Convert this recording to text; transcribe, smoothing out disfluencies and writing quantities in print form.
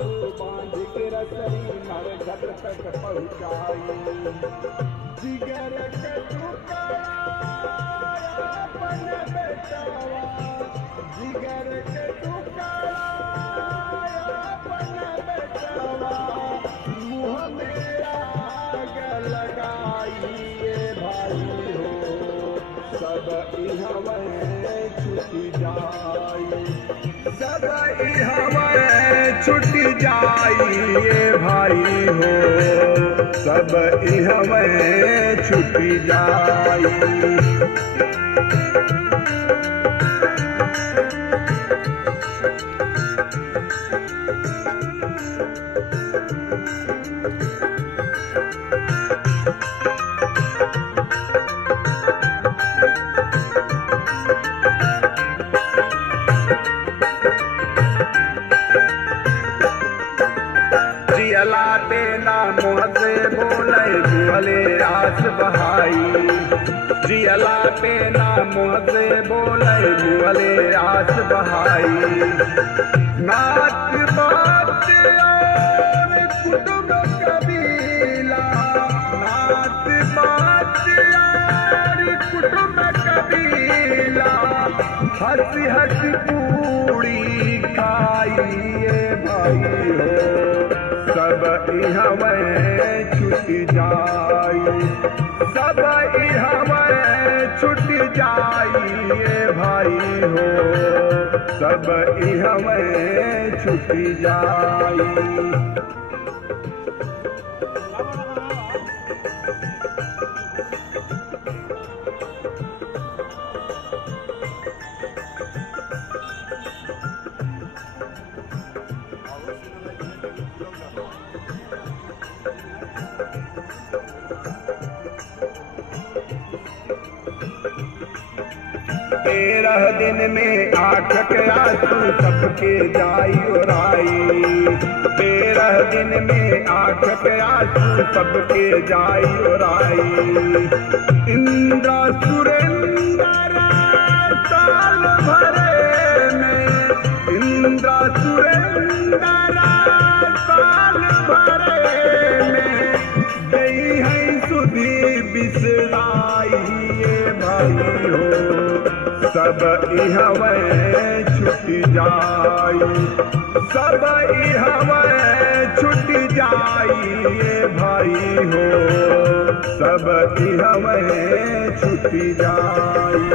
बांध के रसरी नर घर तक पहुँचाई। जिगर के टुकड़ा अपन बेटावा, जिगर के टुकड़ा अपन बेटावा, मुँह में आग लगाइए भाई हो, सब इहवै छुट जाई, सब इहवै छुट जाइए भाई हो, सब इहवै छुट जाई। जियला पे ना मुँह से बोले मुहले आस बहाई, जियला पे ना मुँह से बोले मुहले आस बहाई। नात बात और कुटुंब कबीला, नात बात और कुटुंब कबीला, हंस हंस पूरी खाइए भाई हो, सब इहवै छुट जाई, सब इहवै छुट जाइए भाई हो, सब इहवै छुट जाई। तेरह दिन में 8 आंसू सबके जाई ओराई, 13 दिन में 8 आंसू सबके जाई ओराई। इंद्र सुरेंद्र साल भरे में, इंद्र सुरेंद्र साल भरे में, गई है सुधी बिसराइए भाई हो, सब इहवै छुट जाई, सब इहवै छुट जाइए भाई हो, सब इहवै छुट जाई।